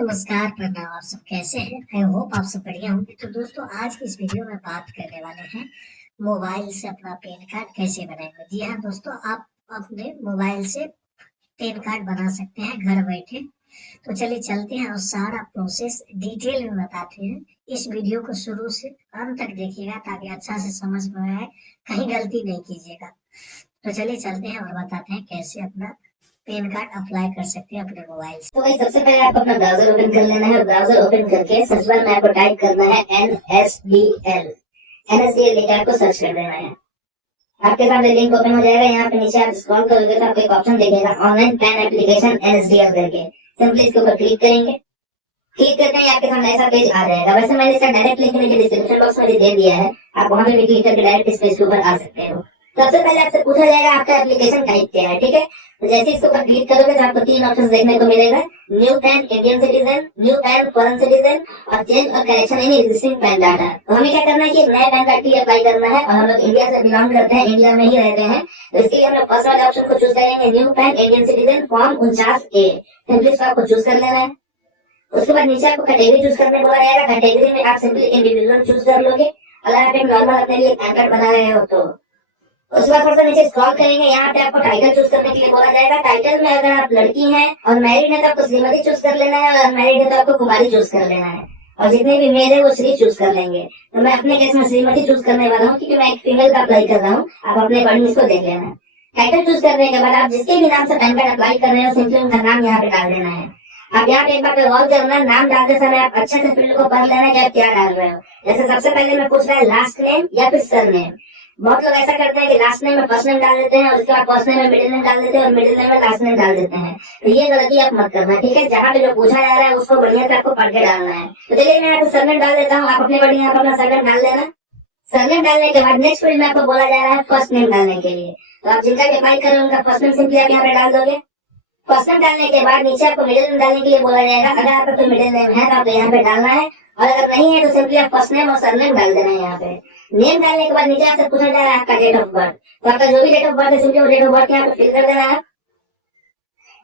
नमस्कार, प्रणाम। आप सब कैसे हैं? आई होप आप सब बढ़िया होंगे। तो दोस्तों, आज की इस वीडियो में बात करने वाले हैं मोबाइल से अपना पैन कार्ड कैसे बनाएंगे। जी हाँ दोस्तों, आप अपने मोबाइल से पैन कार्ड बना सकते हैं घर बैठे। तो चलिए चलते हैं और सारा प्रोसेस डिटेल में बताते हैं। इस वीडियो को शुरू से अंत तक देखिएगा ताकि अच्छा से समझ में आए, कहीं गलती नहीं कीजिएगा। तो चलिए चलते हैं और बताते हैं कैसे अपना पैन कार्ड अप्लाई कर सकते हैं अपने मोबाइल से। तो भाई सबसे पहले आपको अपना ब्राउजर ओपन कर लेना है और ब्राउजर ओपन करके सर्च बार में आपको टाइप करना है NSDL। NSDL लिखकर आपको सर्च कर देना है। आपके सामने लिंक ओपन हो जाएगा। यहाँ पे नीचे आप स्क्रॉल करोगे तो आपको एक ऑप्शन दिखेगा ऑनलाइन पैन एप्लीकेशन NSDL करके। सिंपली इसके ऊपर क्लिक करेंगे। क्लिक करते ही आपके सामने ऐसा पेज आ जाएगा। वैसे मैंने इसका डायरेक्ट लिंक नीचे डिस्क्रिप्शन बॉक्स में दे दिया है, आप वहां पे भी क्लिक करके डायरेक्ट इस पेज के ऊपर आ सकते हो। सबसे पहले आपसे पूछा जाएगा आपका एप्लीकेशन टाइप क्या है, ठीक है। तो जैसे इसके ऊपर क्लिक करोगे तो आपको तीन ऑप्शन देखने को मिलेगा, new pan Indian citizen, new pan foreign citizen और चेंज और correction in existing pan data. तो हमें क्या करना है कि नए पैन कार्ड के लिए अप्लाई करना है और हम लोग इंडिया से बिलोंग करते हैं, इंडिया में ही रहते हैं। तो इसके लिए हम लोग फर्स्ट वाले ऑप्शन को चूज करेंगे, new pan Indian citizen form 49A। Simply इसको आपको चूज कर लेना है। उसके बाद नीचे आपको कैटेगरी चूज करने बोला जाएगा। कैटेगरी में आप सिंपली इंडिविजुअल चूज कर लोगे अगर आप एक नॉर्मल अपने लिए पैन कार्ड बना रहे हो तो। उसके बाद थोड़ा सा नीचे स्क्रॉल करेंगे, यहाँ पे आपको टाइटल चूज करने के लिए बोला जाएगा। टाइटल में अगर आप लड़की हैं और मैरिड है तो आपको श्रीमती चूज कर लेना है, और अनमैरिड है तो आपको कुमारी चूज कर लेना है, और जितने भी मेल है वो श्री चूज कर लेंगे। तो मैं अपने केस में श्रीमती चूज करने वाला हूँ क्योंकि मैं एक फीमेल का अप्लाई कर रहा हूँ। आप अपने अकॉर्डिंग इसको देख लेना। टाइटल चूज करने के बाद आप जिसके भी नाम से पैन कार्ड अप्लाई कर रहे हो सिंपली उनका नाम यहाँ पे डाल देना है। आप यहाँ पे एक बार गौर करना, नाम डालते समय आप अच्छे से फील्ड को पढ़ लेना कि आप क्या डाल रहे हो। जैसे सबसे पहले मैं पूछ रहा है लास्ट नेम या फिर सर नेम। बहुत लोग ऐसा करते हैं कि लास्ट नेम में फर्स्ट नेम डाल देते हैं और उसके बाद फर्स्ट नेम में मिडिल नेम डाल देते हैं और मिडिल नेम में लास्ट नेम डाल देते हैं। तो ये गलती आप मत करना, ठीक है। जहाँ पे जो पूछा जा रहा है उसको बढ़िया से आपको पढ़ के डालना है। तो चलिए मैं यहाँ पे सरनेम डाल देता हूँ, आप अपने बढ़िया यहाँ पर अपना सरनेम डाल देना। सरनेम डालने के बाद नेक्स्ट फील्ड में आपको बोला जा रहा है फर्स्ट नेम डालने के लिए। तो आप जिनका भी अप्लाई कर रहे हैं उनका फर्स्ट नेम सिंपली आप यहाँ पे डाल दोगे। फर्स्ट नेम डालने के बाद नीचे आपको मिडिल नेम डालने के लिए बोला जाएगा। अगर आपका कोई मिडिल नेम है तो आपको यहाँ पे डालना है, और अगर नहीं है तो सिंपली आप फर्स्ट नेम और सरनेम डाल देना है यहाँ पे। नेम डालने के बाद नीचे आपसे पूछा जा रहा है आपका डेट ऑफ बर्थ। तो आपका जो भी डेट ऑफ बर्थ है सिंपली वो डेट ऑफ बर्थ यहाँ पे फिल कर देना है।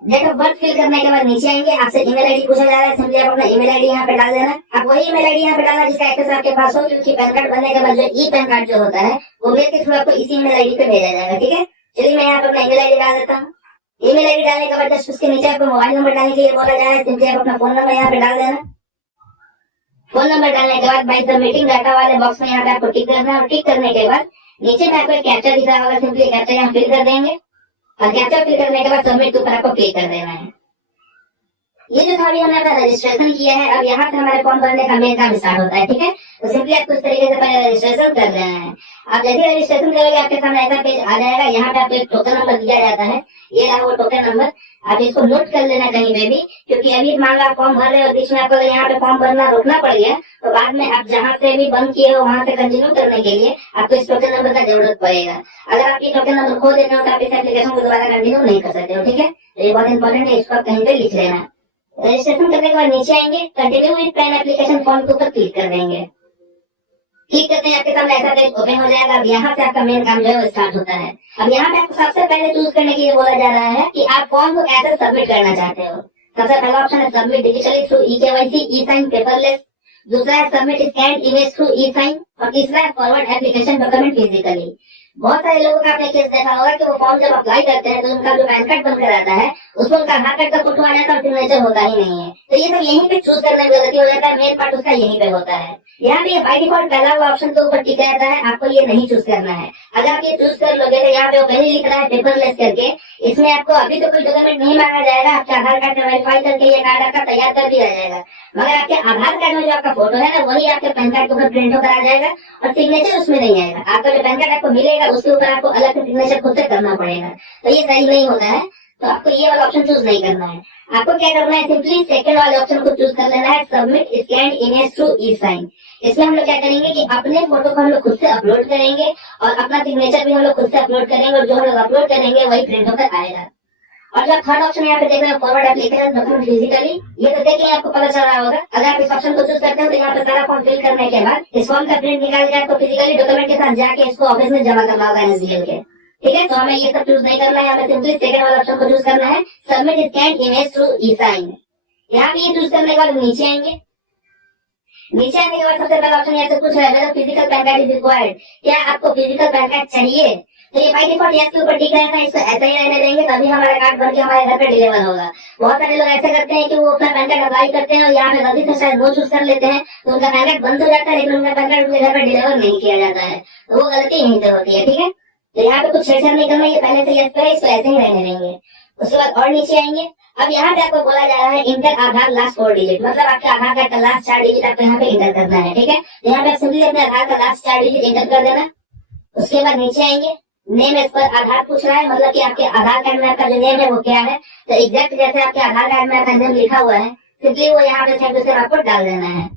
डेट ऑफ बर्थ फिल करने के बाद नीचे आएंगे, आपसे ईमेल आईडी पूछा जा रहा है, सिंपली आप अपना ईमेल आईडी यहाँ पे डाल देना। आप वही ईमेल आईडी यहाँ पे डालना जिसका एक्सेस आपके पास हो, क्योंकि पैन कार्ड बनने के बाद जो ई पैन कार्ड जो होता है वो मेल के थ्रू आपको इसी ईमेल आईडी पे भेजा जाएगा, ठीक है। चलिए मैं यहाँ पे अपना ईमेल आईडी डाल देता हूँ। ईमेल आईडी डालने के बाद जस्ट उसके नीचे आपको मोबाइल नंबर डालने के लिए बोला जा रहा है, सिंपली आप अपना फोन नंबर यहाँ पे डाल देना। फोन नंबर डालने के बाद बाय सबमिटिंग डाटा वाले बॉक्स में यहाँ पे आपको टिक करना है, और टिक करने के बाद नीचे में आपको एक कैप्चा दिख रहा होगा, सिंपली कैप्चा यहाँ फिल कर देंगे, और कैप्चा फिल करने के बाद सबमिट के ऊपर आपको क्लिक कर देना है। ये जो था अभी हमने अपना रजिस्ट्रेशन किया है, अब यहाँ से हमारे फॉर्म भरने का मेन काम स्टार्ट होता है, ठीक है। तो सिंपली आपको इस तरीके से पहले रजिस्ट्रेशन कर देना है। आप जैसे रजिस्ट्रेशन करोगे आपके सामने ऐसा पेज आ जाएगा। यहाँ पे आपको एक टोकन नंबर दिया जाता है, ये रहा वो टोकन नंबर। आप इसको नोट कर लेना कहीं पे भी, क्योंकि अभी मान लो आप फॉर्म भर रहे हो, बीच में आपको यहाँ पे फॉर्म भरना रोकना पड़ गया तो बाद में आप जहाँ से भी बंद किए हो वहां से कंटिन्यू करने के लिए आपको इस टोकन नंबर का जरूरत पड़ेगा। अगर आप ये टोकन नंबर खो देते हो तो आप इस एप्लीकेशन को दोबारा कंटिन्यू नहीं कर सकते हो, ठीक है। तो ये बहुत इंपॉर्टेंट है, इसको आप कहीं पे लिख लेना। रजिस्ट्रेशन करने के बाद नीचे आएंगे, continue with pan application form के ऊपर क्लिक कर देंगे। क्लिक करते हैं आपके सामने ऐसा पेज ओपन हो जाएगा। अब यहाँ से आपका मेन काम जो है वो स्टार्ट होता है। अब यहाँ पे आपको सबसे पहले चूज करने के लिए बोला जा रहा है कि आप फॉर्म को कैसे सबमिट करना चाहते हो। सबसे पहला ऑप्शन है सबमिट डिजिटली थ्रू ई-केवाईसी ई साइन पेपरलेस, दूसरा है सबमिट स्कैन इमेज थ्रू ई साइन, और तीसरा है फॉरवर्ड एप्लीकेशन डॉक्यूमेंट फिजिकली। बहुत सारे लोगों का आपने केस देखा होगा कि वो फॉर्म जब अप्लाई करते हैं तो उनका जो पैन कार्ड बनकर आता है उसमें उनका आधार कार्ड का फोटो आ जाता है और सिग्नेचर होता ही नहीं है। तो ये सब यहीं पे चूज करने में गलती हो जाता है, मेन पार्ट उसका यहीं पे होता है। यहाँ पे बाय डिफॉल्ट पहला हुआ ऑप्शन के ऊपर टिक रहता है, आपको ये नहीं चूज करना है। अगर आप ये चूज कर लोगे तो यहाँ पे वो पहले लिख रहा है पेपरलेस करके, इसमें आपको अभी तो कोई डॉक्यूमेंट नहीं मांगा जाएगा, आपके आधार कार्ड से वेरीफाई करके ये कार्ड आपका तैयार कर दिया जाएगा। मगर आपके आधार कार्ड में जो आपका फोटो है ना वही आपके पैन कार्ड के ऊपर प्रिंट होकर आ जाएगा और सिग्नेचर उसमें नहीं आएगा। आपका जो पैन कार्ड आपको मिलेगा उसके ऊपर आपको अलग से सिग्नेचर खुद से करना पड़ेगा, तो ये सही नहीं होता है। तो आपको ये वाला ऑप्शन चूज नहीं करना है। आपको क्या करना है, सिंपली सेकंड वाले ऑप्शन को चूज कर लेना है, सबमिट स्कैन इमेज थ्रू ई साइन। इसमें हम लोग क्या करेंगे कि अपने फोटो को हम लोग खुद से अपलोड करेंगे और अपना सिग्नेचर भी हम लोग खुद से अपलोड करेंगे, और जो हम लोग अपलोड करेंगे वही प्रिंट होकर आएगा। और जो थर्ड ऑप्शन यहाँ पे देख रहे हैं फॉरवर्ड एप्लीकेशन डॉक्यूमेंट फिजिकली, ये तो देखिए आपको पता चल रहा होगा। अगर आप इस ऑप्शन को चूज करते हो तो यहाँ पे सारा फॉर्म फिल करने के बाद इस फॉर्म का प्रिंट निकाल के आपको फिजिकली डॉक्यूमेंट के साथ जाके इसको ऑफिस में जमा करना होगा एनएसडीएल के, ठीक है। तो हमें ये सब चूज नहीं करना है, हमें सिंपली सेकंड वाला ऑप्शन को चूज करना है, सबमिट स्कैन इमेज थ्रू ई साइन। यहाँ पे ये चूज करने के बाद नीचे आएंगे। नीचे आने के बाद सबसे पहला ऑप्शन यहाँ से पूछ रहा है whether physical PAN card is required, क्या आपको फिजिकल पैन कार्ड चाहिए। तो ये बाई डिफॉल्ट यस के ऊपर टिक रहेगा, इसको ऐसा ही रहने देंगे, तभी हमारा कार्ड बन के हमारे घर पे डिलीवर होगा। बहुत सारे लोग ऐसे करते हैं कि वो अपना पैन कार्ड अप्लाई करते हैं और यहाँ पे गलती से शायद वो चूज कर लेते हैं, तो उनका पैन कार्ड बंद हो जाता है, लेकिन उनका पैन कार्ड उनके घर पे डिलीवर नहीं किया जाता है। तो वो गलती यहीं से होती है, ठीक है। तो यहाँ पे कुछ छेड़छाड़ नहीं करना, ये पहले से यस पे है, इसको ऐसे ही रहने देंगे। उसके बाद और नीचे आएंगे। अब यहाँ पे आपको बोला जा रहा है इंटर आधार लास्ट 4 डिजिट, मतलब आपके आधार कार्ड का लास्ट 4 डिजिट आपको यहाँ पे इंटर करना है, ठीक है। यहाँ पे आप सिंपली अपने आधार का लास्ट 4 डिजिट इंटर कर देना। उसके बाद नीचे आएंगे, नेम एज पर आधार पूछ रहा है, मतलब कि आपके आधार कार्ड में आपका जो नेम है वो क्या है। तो एग्जैक्ट जैसे आपके आधार कार्ड में आपका नेम लिखा हुआ है, सिंपली वो यहाँ पे सेम टू सेम आपको डाल देना है।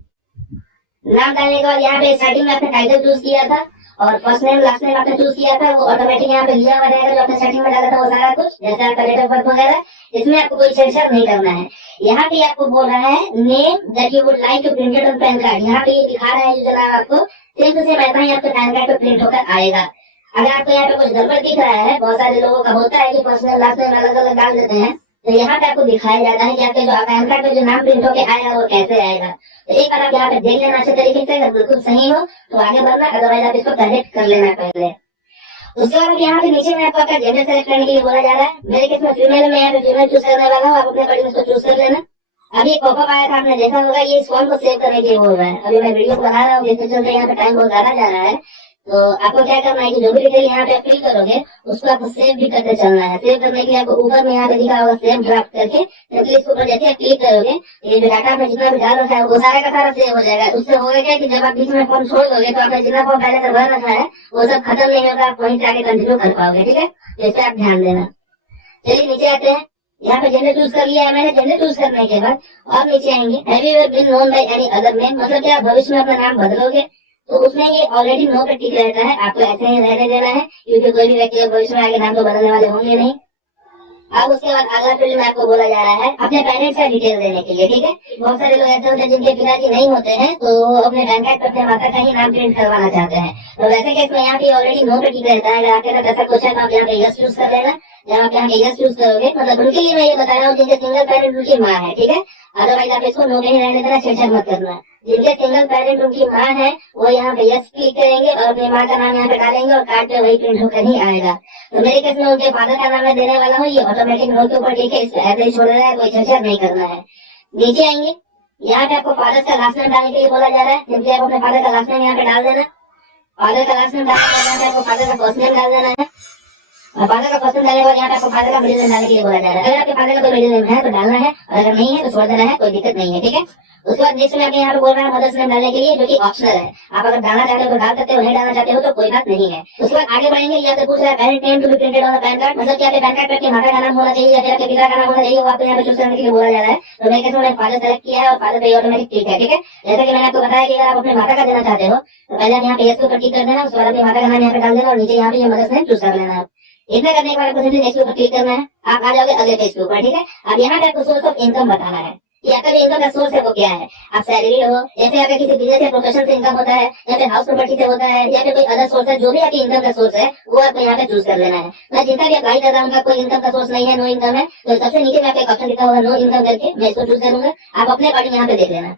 नाम डालने के बाद यहाँ पे स्टार्टिंग में आपने टाइटल चूज किया था और फर्स्ट नेम लास्ट नेम आपने चूज किया था, वो ऑटोमेटिक यहाँ पे लिया हुआ रहेगा, जो आपने सेटिंग में डाला था वो सारा कुछ, जैसे आपका डेट ऑफ बर्थ वगैरह, इसमें आपको कोई छेड़छाड़ नहीं करना है। यहाँ पे आपको बोल रहा है name that you would like to printed on PAN card, यहाँ पे ये दिखा रहा है जो नाम आपको सेम टू सेम ऐसा ही आपके पैन कार्ड पे प्रिंट होकर आएगा। अगर आपको यहाँ पे कुछ गड़बड़ दिख रहा है, बहुत सारे लोगों का होता है कि फर्स्ट नेम लास्ट नेम अलग अलग डाल देते हैं, तो यहाँ पे आपको दिखाया जाता है कि आपके जो पैन कार्ड पे जो नाम प्रिंट होकर आएगा वो कैसे आएगा। तो एक बार आप यहाँ पे देख लेना अच्छे तरीके से, अगर बिल्कुल सही हो तो आगे बढ़ना, अदरवाइज आप इसको करेक्ट कर लेना पहले। उसके बाद यहाँ पे नीचे में आपको आपका जेंडर सेलेक्ट करने के लिए बोला जा रहा है। मेरे केस में फीमेल में यहाँ पे फीमेल चूज करने वाला हूँ, आप अपने अकॉर्डिंग इसको चूज कर लेना। अभी एक पॉपअप आया था, आपने देखा होगा, ये इस फॉर्म को सेव करने के लिए बोल रहा है। अभी मैं वीडियो को बना रहा हूँ, जिसके चलते यहाँ पे टाइम बहुत ज्यादा जा रहा है, तो आपको क्या करना है कि जो भी डिटेल यहाँ पे फिल करोगे उसको आपको सेव भी करते चलना है। सेव करने के लिए आपको ऊपर में यहाँ पे लिखा होगा सेव ड्राफ्ट करके, सिंपली इसके ऊपर जैसे आप क्लिक करोगे ये जो डाटा आपने जितना भी डाल रखा है वो सारा का सारा सेव हो जाएगा। उससे होगा क्या कि जब आप बीच में फॉर्म छोड़ दोगे तो आपने जितना फॉर्म पहले से भर रखा है वो सब खत्म नहीं होगा, आप वहीं से आगे कंटिन्यू कर पाओगे, ठीक है। तो इस पर आप ध्यान देना। चलिए नीचे आते हैं, यहाँ पे जेंडर चूज कर लिया है मैंने। जेंडर चूज करने के बाद और नीचे आएंगे, have you ever been known by any other name, मतलब क्या भविष्य में अपना नाम बदलोगे, तो उसमें ये ऑलरेडी नो पे टिक रहता है, आपको ऐसे ही रहने देना है, क्योंकि कोई भी व्यक्ति भविष्य में आगे नाम तो बदलने वाले होंगे नहीं। अब उसके बाद अगला फील्ड में आपको बोला जा रहा है अपने पेरेंट्स का डिटेल देने के लिए, ठीक है। बहुत सारे लोग ऐसे होते हैं जिनके पिताजी नहीं होते हैं, तो वो अपने पैन कार्ड पर अपने माता का ही नाम प्रिंट करवाना चाहते हैं। तो वैसे केस में यहाँ पे ऑलरेडी नो पे टिक रहता है। अगर आपके साथ ऐसा क्वेश्चन आप यहाँ पे यस चूज कर लेना। जब आप यहाँ पे यस चूज करोगे, मतलब उनके लिए मैं ये बता रहा हूँ जिनके सिंगल पेरेंट उनकी माँ है, ठीक है। अदरवाइज आप इसको नो पे ही रहने देना, छेड़छाड़ मत करना। जिनके सिंगल पेरेंट उनकी माँ है वो यहाँ पे यस क्लिक करेंगे और अपनी माँ का नाम यहाँ पे डालेंगे और कार्ड पे वही प्रिंट होकर ही आएगा। तो मेरे केस में उनके फादर का नाम मैं देने वाला हूँ, ये ऑटोमेटिक नो के ऊपर ठीक है, इसको ऐसे ही छोड़ देना है, कोई छेड़छाड़ नहीं करना है। नीचे आएंगे, यहाँ पे आपको फादर का लास्ट नेम डालने के लिए बोला जा रहा है। सिंपली आप अपने फादर का लास्ट नेम यहाँ पे डाल देना। फादर का लास्ट नेम डालने के बाद आपको फादर का फर्स्ट नेम डाल देना है। और फादर का फर्स्ट नेम डालने के बाद यहाँ पे आपको फादर का मिडिल नेम डालने के लिए बोला जा रहा है। अगर आपके फादर का कोई मिडिल नेम है तो डालना है, और अगर नहीं है तो छोड़ देना है, कोई दिक्कत नहीं है, ठीक है। उसके बाद नेक्स्ट में आपके यहाँ पे बोल रहा है मदर्स नेम डालने के लिए, जो कि ऑप्शनल है। आप अगर डालना चाहते हो तो डाल सकते हो, नहीं डालना चाहते हो तो कोई बात नहीं है। उसके बाद आगे बढ़ेंगे, यहाँ पे पूछ रहा है parent name to be printed on the PAN card, मतलब कि आपके पैन कार्ड पे आपके माता का नाम होना चाहिए या फिर आपके पिता का नाम होना चाहिए, वो आपको यहाँ पे चूज करने के लिए बोला जा रहा है। तो मेरे केस में फादर सेलेक्ट किया है और फादर पे ऑटोमेटिक ठीक है, ठीक है। जैसा कि मैंने आपको बताया कि अगर आप अपने माता का देना चाहते हो तो पहले आप यहाँ पे यस के ऊपर क्लिक कर देना, उसके बाद अपनी माता का नाम यहाँ पे डाल देना और नीचे यहाँ पे ये मदर्स नेम चूज कर लेना है। इतना करने के बाद आपको सिंपली नेक्स्ट के ऊपर क्लिक करना है, आप आ जाओगे अगले पेज के ऊपर, ठीक है। अब यहाँ पे आपको सोर्स ऑफ इनकम बताना है कि आपका जो इनकम का सोर्स है वो क्या है। आप सैलरी हो या फिर आपका किसी बिजनेस या प्रोफेशन से इनकम होता है या फिर हाउस प्रॉपर्टी से होता है या फिर कोई अदर सोर्स है, जो भी आपकी इनकम का सोर्स है वो आपको यहाँ पे चूज कर लेना है। मैं जितना भी अप्लाई कर रहा हूँ उनका कोई इनकम का सोर्स नहीं है, नो इनकम है, तो सबसे नीचे में आपको एक ऑप्शन दिखा होगा नो इनकम करके, मैं इसको चूज करूंगा। आप अपने अकॉर्डिंग यहाँ पे देख लेना।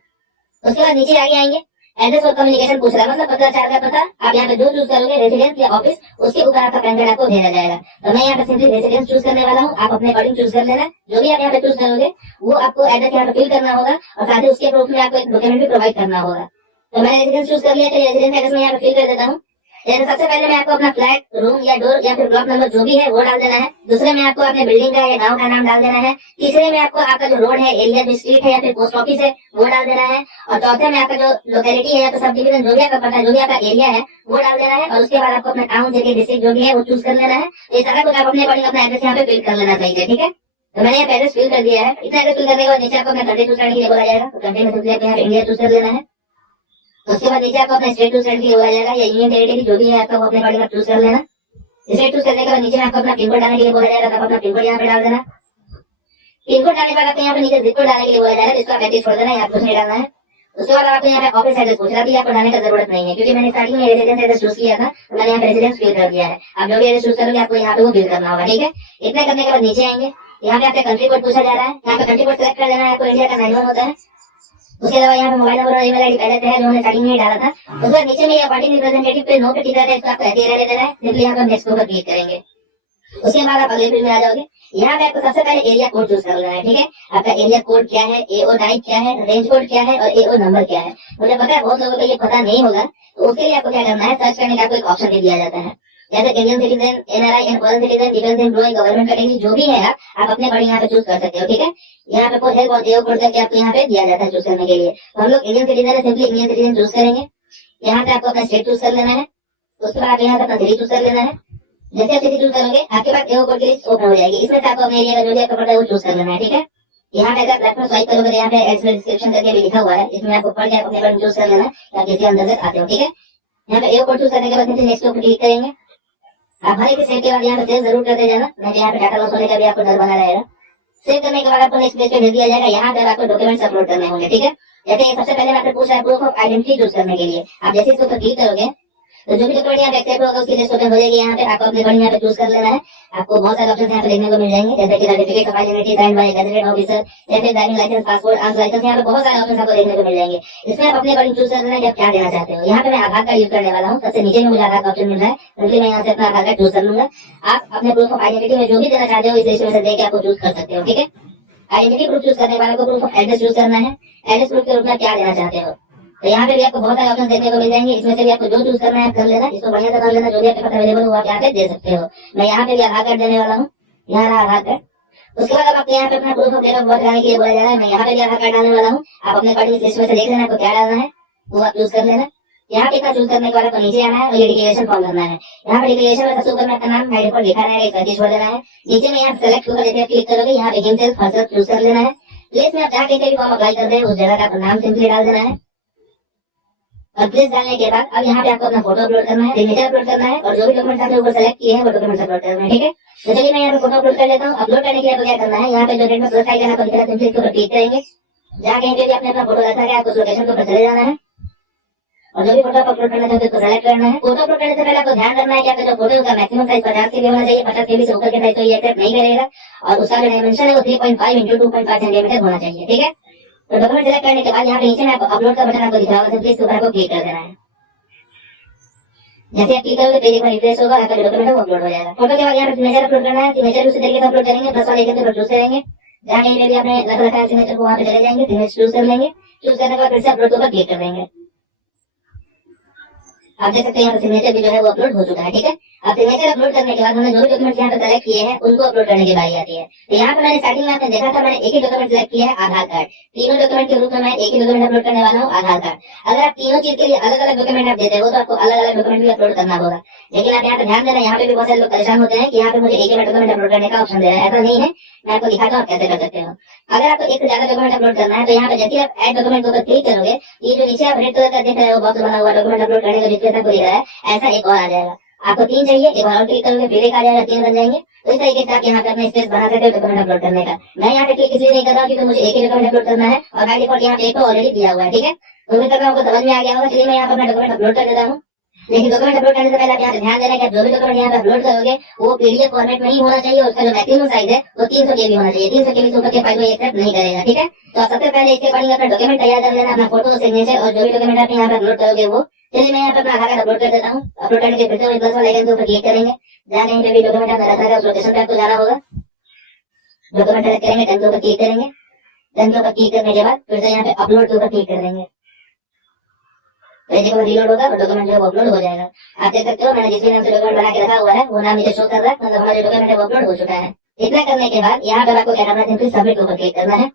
उसके बाद नीचे आगे आएंगे, एड्रेस और कम्युनिकेशन पूछ रहा है, मतलब पत्राचार का पता। आप यहाँ पे जो चूज करोगे रेसिडेंस या ऑफिस, उसके ऊपर आपका पैन कार्ड आपको भेजा जाएगा। तो मैं यहाँ पे सिंपली रेसिडेंस चूज करने वाला हूँ, आप अपने अकॉर्डिंग चूज कर लेना। जो भी आप यहाँ पे चूज करोगे वो आपको एड्रेस यहाँ पे फिल करना होगा और साथ ही उसके प्रूफ में आपको एक डॉक्यूमेंट भी प्रोवाइड करना होगा। तो मैंने रेसिडेंस चूज कर लिया, तो रेसिडेंस एड्रेस में यहाँ पे फिल कर देता हूँ। जैसे सबसे पहले मैं आपको अपना फ्लैट, रूम या डोर या फिर ब्लॉक नंबर जो भी है वो डाल देना है। दूसरे में आपको अपने बिल्डिंग का या गांव का नाम डाल देना है। तीसरे में आपको आपका जो रोड है, एरिया, जो स्ट्रीट है या फिर पोस्ट ऑफिस है वो डाल देना है। और चौथे में आपका जो लोकेलिटी है या फिर सब डिवीजन जो भी आपका पता है, जो भी आपका एरिया है वो डाल देना है। और उसके बाद आपको अपना टाउन, सिटी, डिस्ट्रिक्ट जो भी है वो चूज कर लेना है। ये सारा कुछ आप अपने अकॉर्डिंग अपना एड्रेस यहाँ पे फिल कर लेना सही से, ठीक है। तो मैंने यहाँ एड्रेस फिल कर दिया है। इतना एड्रेस फिल करने के बाद नीचे आपको अपना कंट्री चूज करने के लिए बोला जाएगा। तो कंट्री में सिंपली यहाँ इंडिया चूज कर लेना है। उसके बाद नीचे आपको अपना स्टेट चूज करने के लिए बोला जाएगा या यूनियन टेरिटरी जो भी है आपका वो अपने अकॉर्डिंग चूज कर लेना। स्टेट चूज करने के बाद नीचे में आपको अपना पिन कोड डालने के लिए बोला जाएगा, तो आप अपना पिन कोड यहाँ पे डाल देना। पिन कोड डालने के बाद आपको यहाँ पे नीचे जिप कोड डालने के लिए बोला जाएगा, जिसको आप ऐसे छोड़ देना, यहाँ कुछ नहीं डालना है। उसके बाद आपको यहाँ पे ऑफिस एड्रेस पूछ रहा है, आपको डालने की जरूरत नहीं है क्योंकि मैंने स्टार्टिंग में रेजिडेंस एड्रेस चूज किया था, तो मैंने यहाँ पे रेजिडेंस फिल कर दिया है। आप जो भी एड्रेस चूज करोगे आपको यहाँ पे वो फिल करना होगा, ठीक है। इतना करने के बाद नीचे आएंगे, यहाँ पे आपका कंट्री कोड पूछा जा रहा है, यहाँ पे कंट्री कोड सिलेक्ट कर लेना है, आपको इंडिया का 91 होता है। उसके अलावा यहाँ पे मोबाइल नंबर और ईमेल आईडी पहले से है जो हमने स्टार्टिंग में ही डाला था। उसके बाद नीचे में ये अपॉइंटिंग रिप्रेजेंटेटिव पे नो पे टिक रहता है, इसको आपको ऐसे ही रहने देना है। सिंपली यहाँ पे नेक्स्ट पर क्लिक करेंगे। उसके बाद आप अगले फील्ड में आ जाओगे। यहाँ पे आपको सबसे पहले एरिया कोड चूज कर लेना है, ठीक है। आपका एरिया कोड क्या है, AO9 क्या है, रेंज कोड क्या है और AO नंबर क्या है। मुझे पता है बहुत लोगों को ये पता नहीं होगा, तो उसके लिए आपको क्या करना है, सर्च करने का आपको एक ऑप्शन दे दिया जाता है, जैसे Indian citizen, NRI and foreign citizen, defence employ, government category, जो भी है आप अपने अकॉर्डिंग यहाँ पे चूज कर सकते हो, ठीक है। यहाँ पे फॉर हेल्प और AO कोड करके आपको यहाँ पे दिया जाता है चूज करने के लिए। तो हम लोग इंडियन सिटीजन है, सिंपली इंडियन सिटीजन चूज करेंगे। यहाँ से आपको अपना स्टेट चूज कर लेना है। उसके बाद यहाँ से अपना सिटी चूज कर लेना है। जैसे आप सिटी चूज करोगे आपके पास AO कोड की लिस्ट ओपन हो जाएगी। इसमें से आपको अपने एरिया का जो भी आपको पड़ता है वो चूज कर लेना है, ठीक है। यहाँ पे अगर लेफ्ट में स्वाइप करोगे यहाँ पे एडिशनल डिस्क्रिप्शन करके भी लिखा हुआ है, इसमें आपको पढ़ के अपने अकॉर्डिंग चूज कर लेना है या किसी अंतर्गत आते हो, ठीक है। यहाँ पे AO कोड चूज करने के बाद सिंपली नेक्स्ट पे क्लिक करेंगे। आप हर एक सेव के बाद यहाँ पे सेव जरूर करते जाना, नहीं तो यहाँ पे डाटा लॉस होने का भी आपको डर बना रहेगा। सेव करने के बाद आपको नेक्स्ट पेज पे भेज दिया जाएगा। यहाँ पे आपको डॉक्यूमेंट्स अपलोड करने होंगे, ठीक है। जैसे ये सबसे पहले आपसे पूछ रहा है प्रूफ ऑफ आइडेंटिटी चूज करने के लिए। आप जैसे इसके ऊपर क्लिक करोगे तो जो भी डॉक्यूमेंट यहाँ पे एक्सेप्ट होगा उसकी लिस्ट ओपन हो जाएगी। यहाँ पे आपको अपने अकॉर्डिंग यहाँ पे चूज कर लेना है। आपको बहुत सारे ऑप्शन यहाँ पे देखने को मिल जाएंगे, जैसे कि certificate of identity signed by gazetted officer, जैसे driving licence, passport, arms licence. यहाँ पे बहुत सारे ऑप्शन आपको देखने को मिल जाएंगे। इसमें आप अपने अकॉर्डिंग चूज कर लेना है कि आप क्या देना चाहते हो। यहाँ पे मैं आधार कार्ड यूज करने वाला हूँ। सबसे नीचे में मुझे आधार का ऑप्शन मिल रहा है, सिंपली मैं यहाँ से अपना आधार कार्ड चूज कर लूंगा। आप अपने प्रूफ ऑफ आइडेंटिटी में जो भी देना चाहते हो इस लिस्ट में से देके आपको चूज कर सकते हो, ठीक है। आइडेंटिटी प्रूफ चूज करने वाले को प्रूफ ऑफ एड्रेस चूज करना है। एड्रेस प्रूफ के रूप में क्या देना चाहते हो, तो यहाँ पे भी आपको बहुत सारे ऑप्शन देखने को मिल जाएंगे। इसमें से भी आपको जो चूज करना है कर लेना, इसको बढ़िया से कर लेना। जो भी आपके पास अवेलेबल हो आप यहाँ पे दे सकते हो। मैं यहाँ पे भी आधार कार्ड देने वाला हूँ, यहाँ रहा आधार कार्ड। उसके बाद अब आपको यहाँ पे अपना proof of date of birth डालने के लिए बोला जा रहा है। मैं यहाँ पे भी आधार कार्ड डालने वाला हूँ। आप अपने अकॉर्डिंग इस लिस्ट में से देख लेना आपको क्या डालना है, वो आप चूज कर लेना। यहाँ पे इतना चूज करने के बाद आपको नीचे आना है और ये डिक्लेरेशन फॉर्म भरना है। यहाँ पे डिक्लेरेशन में सबसे ऊपर में आपका नाम बाय डिफॉल्ट लिखा रहेगा, इसका छोड़ देना है। नीचे में यहाँ सेलेक्ट होगा, जैसे क्लिक करोगे यहाँ पे हिमसेल्फ हरसेल्फ चूज कर लेना है। प्लेस में आप जहाँ कहीं भी फॉर्म अप्लाई कर रहे हैं उस जगह का नाम सिंपली डाल देना है। और प्लेस डालने के बाद अब यहाँ पे आपको अपना फोटो अपलोड करना है, सिग्नेचर अपलोड करना है और जो भी डॉक्यूमेंट्स आपने ऊपर सेलेक्ट किए हैं वो डॉक्यूमेंट्स अपलोड करना है, ठीक है। तो चलिए मैं यहाँ पे फोटो अपलोड कर लेता हूँ। अपलोड करने के लिए आपको क्या करना है, यहाँ पे जो रेड में प्लस आइकन आपको दिख रहा है सिंपली इसके ऊपर क्लिक करेंगे। जहाँ कहीं पे भी आपने अपना फोटो रखा है आपको उस लोकेशन के ऊपर चले जाना है और जो भी फोटो अपलोड करना चाहते हो उसको सेलेक्ट करना है। फोटो अपलोड करने से पहले आपको ध्यान रखना है कि आपका जो फोटो उसका मैक्सिमम साइज 50 के होना चाहिए। 50 के से ऊपर के साइज तो ये एक्सेप्ट नहीं करेगा और उसका जो डायमेंशन है वो 3.5 इंटू 2.5 सेंटीमीटर होना चाहिए, ठीक है। तो डॉक्यूमेंट सेलेक्ट करने के बाद यहाँ पे नीचे में आपको अपलोड का बटन आपको दिख रहा होगा, सिंपली इसके ऊपर आपको क्लिक कर देना है। जैसे आप क्लिक करोगे पेज एक बार रिफ्रेश होगा, आपका जो डॉक्यूमेंट है वो अपलोड हो जाएगा। फोटो के बाद यहाँ पे सिग्नेचर अपलोड करना है। सिग्नेचर उसी तरीके से अपलोड करेंगे, प्लस वाले आइकन के ऊपर चूज करेंगे। जहाँ कहीं पे भी आपने रख रखा है सिग्नेचर को वहाँ पे चले जाएंगे, सिग्नेचर चूज कर लेंगे। चूज करने के बाद फिर से अपलोड के ऊपर क्लिक कर देंगे। आप देख सकते हैं यहाँ पे सिग्नेचर भी जो है वो अपलोड हो चुका है, ठीक है। अब सिग्नेचर अपलोड करने के बाद हमने जो भी डॉक्यूमेंट्स यहाँ पे सेलेक्ट किए हैं उनको अपलोड करने की बारी आती है। तो यहाँ पे मैंने स्टार्टिंग में आपने देखा था मैंने एक ही डॉक्यूमेंट सेलेक्ट किया है, आधार कार्ड। तीनों डॉक्यूमेंट के रूप में मैं एक ही डॉक्यूमेंट अपलोड करने वाला हूँ, आधार कार्ड। अगर आप तीनों चीज के लिए अलग अलग डॉक्यूमेंट आप देते हो तो आपको अलग अलग डॉक्यूमेंट भी अपलोड करना होगा। लेकिन आप यहाँ पे ध्यान देना, यहाँ पे भी बहुत सारे लोग परेशान होते हैं कि यहाँ पे मुझे एक ही डॉक्यूमेंट अपलोड करने का ऑप्शन दे रहा है। ऐसा नहीं है, मैं आपको दिखाता हूँ आप कैसे कर सकते हो। अगर आपको एक से ज्यादा डॉक्यूमेंट अपलोड करना है तो यहाँ पे जैसे आप ऐड डॉक्यूमेंट के ऊपर क्लिक करोगे, ये जो नीचे आप रेड कलर का देख रहे हो बॉक्स बना हुआ डॉक्यूमेंट अपलोड करने का जिसके आपको दिख रहा है, ऐसा एक और आ जाएगा। आपको 3 चाहिए, एक और क्लिक करोगे फिर एक आ जाएगा, 3 बन जाएंगे। तो इस तरीके से आप यहाँ पे अपना स्पेस बना सकते हो डॉक्यूमेंट अपलोड करने का। मैं यहाँ पे क्लिक इसलिए नहीं कर रहा हूँ क्योंकि मुझे एक ही डॉक्यूमेंट अपलोड करना है और बाय डिफॉल्ट यहाँ पे एक तो ऑलरेडी दिया हुआ है, ठीक है। तो उम्मीद करता हूँ आपको समझ में आ गया होगा। चलिए मैं यहाँ पे अपना डॉक्यूमेंट अपलोड कर देता हूँ। लेकिन डॉक्यूमेंट अपलोड करने से पहले आप यहाँ पे ध्यान देना कि आप जो भी डॉक्यूमेंट यहाँ पे अपलोड करोगे वो पीडीएफ फॉर्मेट में ही होना चाहिए और उसका जो मैक्सिमम साइज है वो 300 केबी होना चाहिए। 300 केबी से ऊपर के फाइल को एक्सेप्ट नहीं करेगा, ठीक है। तो आप सबसे पहले इसके अकॉर्डिंग अपना डॉक्यूमेंट तैयार कर लेना, अपना फोटो, सिग्नेचर और जो भी डॉक्यूमेंट आप यहाँ पे अपलोड करोगे वो। चलिए मैं यहाँ पे अपना आधार कार्ड अपलोड कर देता हूँ। अपलोड करने के फिर से प्लस वाले आइकन के ऊपर क्लिक करेंगे। जहाँ कहीं पे भी डॉक्यूमेंट आपने रखा है उस लोकेशन पे आपको जाना होगा। डॉक्यूमेंट सेलेक्ट करेंगे, डन के ऊपर क्लिक करेंगे। डन के ऊपर क्लिक करने के बाद फिर से यहाँ पे अपलोड के ऊपर क्लिक कर देंगे। पेज को रीलोड होगा और डॉक्यूमेंट जो है वो अपलोड हो जाएगा। आप देख सकते हो मैंने जिस भी नाम से डॉक्यूमेंट बना के रखा हुआ है वो नाम नीचे शो कर रहा है, मतलब हमारा जो डॉक्यूमेंट है वो अपलोड हो चुका है। इतना करने के बाद यहाँ पर आपको क्या करना है, सिंपली सबमिट के ऊपर क्लिक करना है।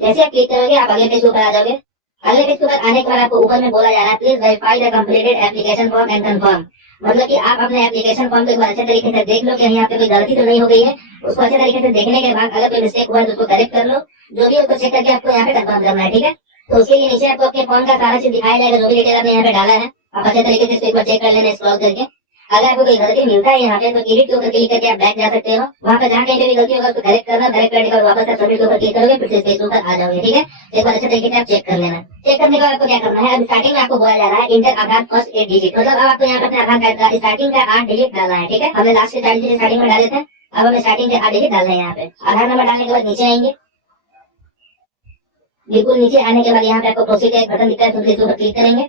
जैसे आप क्लिक करोगे आप अगले पेज के ऊपर आ जाओगे। अगले पेज के ऊपर आने के बाद आपको ऊपर में बोला जा रहा है please verify the completed application form and confirm. मतलब कि आप अपने एप्लीकेशन फॉर्म को एक बार अच्छे तरीके से देख लो कि यहाँ पे कोई गलती तो नहीं हो गई है। उसको अच्छे तरीके से देखने के बाद अगर कोई मिस्टेक हुआ है तो उसको करेक्ट कर लो। जो भी उसको चेक करके आपको यहाँ पे कंफर्म करना है, ठीक है। तो उसके लिए नीचे आपको अपने फॉर्म का सारा चीज दिखाया जाएगा, जो भी डिटेल आपने यहाँ पे डाला है आप अच्छे तरीके से इसको एक बार चेक कर लेना स्क्रॉल करके। अगर आपको कोई गलती मिलता है यहाँ पे तो एडिट के ऊपर क्लिक करके आप बैक जा सकते हो। वहाँ पे जहाँ कहीं पे भी गलती होगा उसको करेक्ट करना, करेक्ट करने के बाद वापस आप सबमिट के ऊपर क्लिक करोगे, फिर से पेज के ऊपर आ जाओगे, ठीक है। एक बार अच्छे तरीके से आप चेक कर लेना। चेक करने के बाद आपको क्या करना है, अब स्टार्टिंग में आपको बोला जा रहा है इंटर आधार फर्स्ट 8 डिजिट, मतलब अब आपको यहाँ पे अपने आधार कार्ड का स्टार्टिंग का 8 डिजिट डालना है, ठीक है। हमने लास्ट के 4 डिजिट स्टार्टिंग में डाले थे, अब हमें स्टार्टिंग के 8 डिजिट डालना है। यहाँ पे आधार नंबर डालने के बाद नीचे आएंगे, बिल्कुल नीचे आने के बाद यहाँ पे आपको प्रोसीड का एक बटन दिखता है, सिंपली इसके ऊपर क्लिक करेंगे।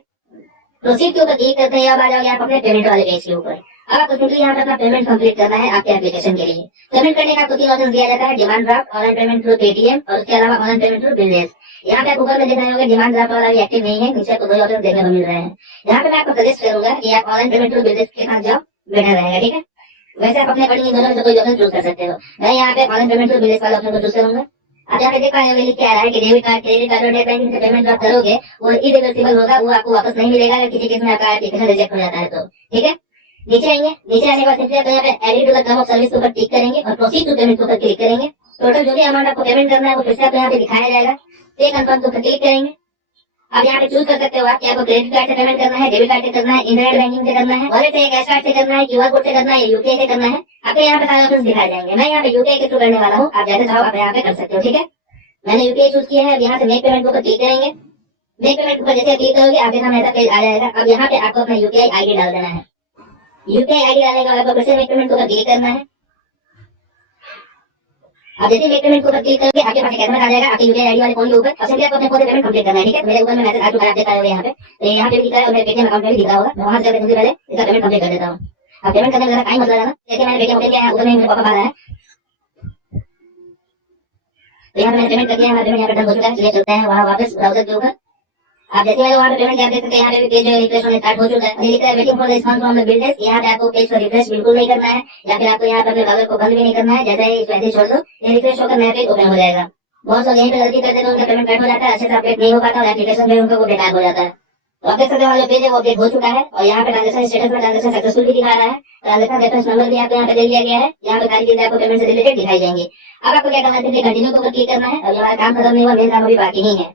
प्रोसीड के ऊपर क्लिक करते हैं अब आ जाओगे आप अपने पेमेंट वाले पेज के ऊपर। अब आपको सिंपली यहाँ पे अपना पेमेंट कंप्लीट करना है आपके एप्लीकेशन के लिए। पेमेंट करने का आपको 3 ऑप्शन दिया जाता है, demand draft, online payment through Paytm और उसके अलावा ऑनलाइन पेमेंट थ्रू बिललेस। यहाँ पे आप ऊपर में देख रहे होंगे डिमांड ड्राफ्ट वाला भी एक्टिव नहीं है, नीचे आपको 2 ऑप्शन देखने को मिल रहे हैं। यहाँ पे मैं आपको सजेस्ट करूंगा कि आप ऑनलाइन पेमेंट थ्रू बिललेस के साथ जाओ, बेटर रहेगा। ठीक है, वैसे आप अपने अकॉर्डिंग दोनों में से कोई ऑप्शन चूज कर सकते हो। मैं यहाँ पे ऑनलाइन पेमेंट थ्रू बिललेस वाला ऑप्शन को चूज करूंगा। आप यहाँ पे देख पाए होंगे लिख के आ रहा है कि डेबिट कार्ड, क्रेडिट कार्ड और नेट बैंकिंग से पेमेंट जो आप करोगे वो इरिवर्सिबल होगा, वो आपको वापस नहीं मिलेगा अगर किसी केस में आपका एप्लीकेशन रिजेक्ट हो जाता है तो। ठीक है, नीचे आएंगे, नीचे आने के बाद सिंपली आप यहाँ पे agree to the term of service के ऊपर क्लिक करेंगे और प्रोसीड टू पेमेंट के ऊपर क्लिक करेंगे। टोटल जो भी अमाउंट आपको पेमेंट करना है वो फिर से आपको यहाँ पे दिखाया जाएगा। पे कंफर्म के ऊपर क्लिक करेंगे। अब यहाँ पे चूज कर सकते हो आप कि आपको क्रेडिट कार्ड से पेमेंट करना है, डेबिट कार्ड से करना है, इंटरनेट बैंकिंग से करना है, वॉलेट से, कैश कार्ड से करना है, क्यूआर कोड से करना है या यूपीआई से करना है। आपको यहाँ पे सारे ऑप्शन दिखाए जाएंगे। मैं यहाँ पे यूपीआई के थ्रू करने वाला हूँ, आप जैसे चाहो आप यहाँ पे कर सकते हो। ठीक है, मैंने यूपीआई चूज किया है। अब यहाँ से मेक पेमेंट के ऊपर क्लिक करेंगे। मेक पेमेंट के ऊपर जैसे क्लिक करोगे आपके सामने ऐसा पेज आ जाएगा। अब यहाँ पे आपको अपना यूपीआई आईडी डाल देना है। यूपीआई आईडी डालने के बाद आपको फिर से मेक पेमेंट के ऊपर क्लिक करना है। अब जैसे मेक पेमेंट के ऊपर क्लिक करोगे आपके पास एक एसएमएस आ जाएगा आपके यूपीआई आईडी वाले फोन के ऊपर। अब सिंपली आपको अपने फोन से पेमेंट कंप्लीट करना है। ठीक है, मेरे ऊपर में मैसेज आ चुका है, आप देख पाए होंगे यहाँ पे। तो यहाँ पे भी दिख रहा है और मेरे पेटीएम अकाउंट में भी दिख रहा होगा। मैं वहां से सिंपली पहले इसका पेमेंट कंप्लीट कर देता हूँ। अब पेमेंट करने में ज्यादा टाइम मत लगाना। जैसे मैंने पेटीएम ओपन किया है, ऊपर में पॉपअप आ रहा है, तो यहाँ पे मैंने पेमेंट कर दिया है। हमारा पेमेंट यहाँ पे डन हो चुका है। चलिए चलते हैं वहाँ वापस ब्राउजर के ऊपर। आप जैसे मैंने वहाँ पे पेमेंट किया देख सकते हैं, यहाँ पे भी पेज जो है रिफ्रेश होने स्टार्ट हो चुका है। लिखा है waiting for the response from the builders. यहाँ पे आपको पेज को रिफ्रेश बिल्कुल नहीं करना है या फिर आपको यहाँ पे अपने ब्राउजर को बंद भी नहीं करना है। जैसे ही वैसे ही छोड़ दो, ये रिफ्रेश होकर नया पेज ओपन हो जाएगा। बहुत लोग यहीं पे गलती करते हैं तो उनका पेमेंट कट हो जाता है, अच्छे से अपडेट नहीं हो पाता और एप्लीकेशन जो है उनका वो बेकार हो जाता है। तो आप देख सकते हैं जो पेज है वो अपडेट हो चुका है और यहाँ पे ट्रांजेक्शन स्टेटस में ट्रांजेक्शन सक्सेसफुल भी दिखा रहा है। ट्रांजेक्शन रेफरेंस नंबर भी आपको यहाँ पे दे दिया गया है। यहाँ पे सारी चीजें आपको पेमेंट से रिलेटेड दिखाई जाएंगी। अब आपको क्या करना है, सिंपली कंटिन्यू के ऊपर क्लिक करना है। और हमारा काम खत्म नहीं हुआ, मेन काम अभी बाकी ही है।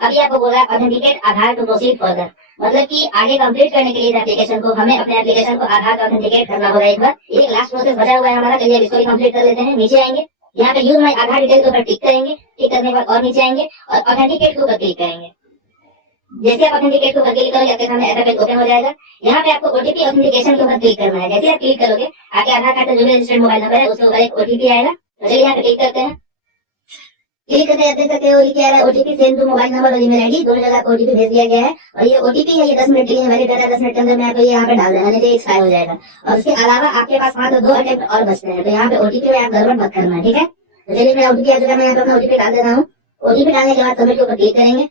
अभी आपको बोल रहा है authenticate Aadhaar to proceed further, मतलब कि आगे कंप्लीट करने के लिए इस एप्लीकेशन को हमें अपने एप्लीकेशन को आधार से ऑथेंटिकेट करना होगा। एक बार एक लास्ट प्रोसेस बचा हुआ है हमारा, चलिए अब इसको भी कंप्लीट कर लेते हैं। नीचे आएंगे, यहाँ पे यूज माई आधार डिटेल के ऊपर क्लिक करेंगे। क्लिक करने के बाद और नीचे आएंगे और ऑथेंटिकेट के ऊपर क्लिक करेंगे। जैसे आप ऑथेंटिकेट के ऊपर क्लिक करोगे आपके सामने ऐसा पेज ओपन हो जाएगा। यहाँ पे आपको ओटीपी ऑथेंटिकेशन के ऊपर क्लिक करना है। जैसे आप क्लिक करोगे आपके आधार कार्ड से जो भी रजिस्टर्ड मोबाइल नंबर है उसके ऊपर एक ओटीपी आएगा। तो चलिए यहाँ पे क्लिक करते हैं। क्लिक करते हैं, देख सकते हो लिखा है OTP send to mobile number और ईमेल आईडी, दोनों जगह आपको ओटीपी भेज दिया गया है। और ये ओटीपी है, ये 10 मिनट के लिए वैलिड रहता है। 10 मिनट के अंदर में आपको ये यहाँ पे डाल देना, नहीं तो एक्सपायर हो जाएगा। और उसके अलावा आपके पास मात्र 2 अटेम्प्ट और बचते हैं, तो यहाँ पे ओटीपी में आप गड़बड़ मत करना है। ठीक है, तो चलिए मेरा ओटीपी आ चुका है, मैं यहाँ पे अपना ओटीपी डाल देता हूँ। ओटीपी डालने के बाद सबमिट के ऊपर क्लिक करेंगे।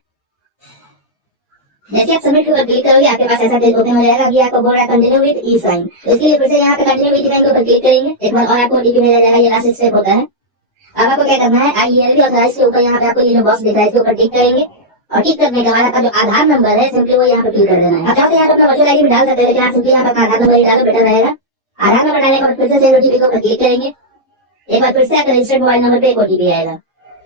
जैसे आप सबमिट के ऊपर क्लिक करोगे आपके पास ऐसा पेज ओपन हो जाएगा। अभी आपको बोल रहा है कंटिन्यू विद ई साइन, तो इसके लिए फिर से यहाँ पे कंटिन्यू विद ई साइन के ऊपर क्लिक करेंगे। एक बार और आपको ओटीपी भेजा जाएगा, ये लास्ट स्टेप होता है। अब आपको क्या करना है, IELB ऑथराइज के ऊपर यहाँ पे आपको ये जो बॉक्स दिख रहा है इसके ऊपर क्लिक करेंगे और क्लिक करने के बाद आपका जो आधार नंबर है सिंपली वो यहाँ पे फिल कर देना है। आप चाहते हैं यहाँ पे अपना वर्चुअल आईडी भी डाल सकते हैं, लेकिन आप सिंपली यहाँ पे अपना आधार नंबर ही डालो, बेटर रहेगा। आधार नंबर डालने के बाद फिर से सेंड ओटीपी के ऊपर क्लिक करेंगे। एक बार फिर से आपका रजिस्टर्ड मोबाइल नंबर पे एक ओटीपी आएगा।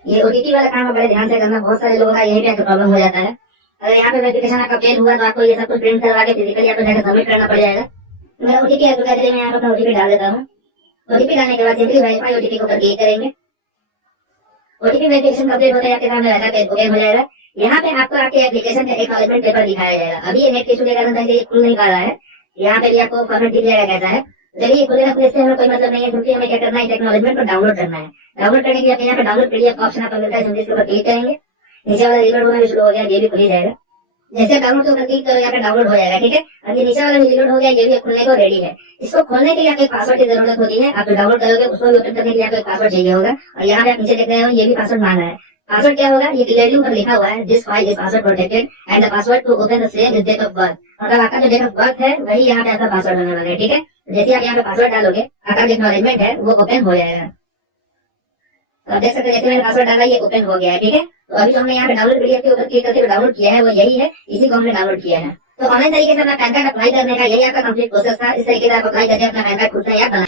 ये ओटीपी वाला काम आप बड़े ध्यान से करना, बहुत सारे लोगों का यही पे प्रॉब्लम हो जाता है। अगर यहाँ पे वेरिफिकेशन आपका फेल हुआ तो आपको ये सब कुछ प्रिंट करवा के फिजिकली आपको जाकर सबमिट करना पड़ जाएगा। मेरा ओटीपी आ चुका है, मैं यहाँ पे अपना ओटीपी डाल देता हूँ। ओटीपी डालने के बाद सिंपली वेरीफाई ओटीपी के ऊपर क्लिक करेंगे। ओटीपी वेरिफिकेशन कंप्लीट होते ही आपके सामने ऐसा पेज ओपन हो जाएगा। यहाँ पे आपको आपके एप्लीकेशन का एक्नॉलेजमेंट पेपर दिखाया जाएगा। अभी ये नेट इशू के कारण से खुल नहीं पा रहा है। यहाँ पे भी आपको फॉर्मेट दिख जाएगा कैसा है। चलिए खुले ना खुले से हमें कोई मतलब नहीं है, सिंपली हमें क्या करना है, इस एक्नॉलेजमेंट को डाउनलोड करना है। डाउनलोड करने के लिए यहाँ पे डाउनलोड पीडीएफ ऑप्शन आपको मिलता है, सिंपली इसके ऊपर क्लिक करेंगे। नीचे वाला रिलोड होना भी शुरू हो गया, ये भी खुल ही जाएगा। जैसे डाउनलोड के ऊपर क्लिक करो यहाँ पे डाउनलोड हो जाएगा। ठीक है, अब ये नीचे वाला भी रिलोड हो गया, ये भी खुलने को रेडी है। इसको खोलने के लिए आपको एक पासवर्ड की जरूरत होती है। आप जो डाउनलोड करोगे उसको भी ओपन करने के लिए आपको एक पासवर्ड चाहिए होगा। और यहाँ पे आप नीचे देख रहे हो ये भी पासवर्ड मांगा है। पासवर्ड क्या होगा, ये क्लियरली ऊपर लिखा हुआ है, this file is password protected and the password to open the same is date of birth. मतलब आपका जो डेट ऑफ बर्थ है वही यहाँ पे आपका पासवर्ड होने वाला है। ठीक है, जैसे आप यहाँ पे पासवर्ड डालोगे आपका जो एक्नॉलेजमेंट है वो ओपन हो जाएगा। तो आप देख सकते हैं जैसे मैंने पासवर्ड डाला ये ओपन हो गया है। ठीक है, तो अभी जो हमने यहाँ पे डाउनलोड पीडीएफ के ऊपर क्लिक करके डाउनलोड किया है वो यही है, इसी को हमने डाउनलोड किया है। तो ऑनलाइन तरीके से अपना पैन कार्ड अप्लाई करने का यही आपका कंप्लीट प्रोसेस था। इस तरीके से आप अप्लाई करके अपना पैन कार्ड खुद से आप बना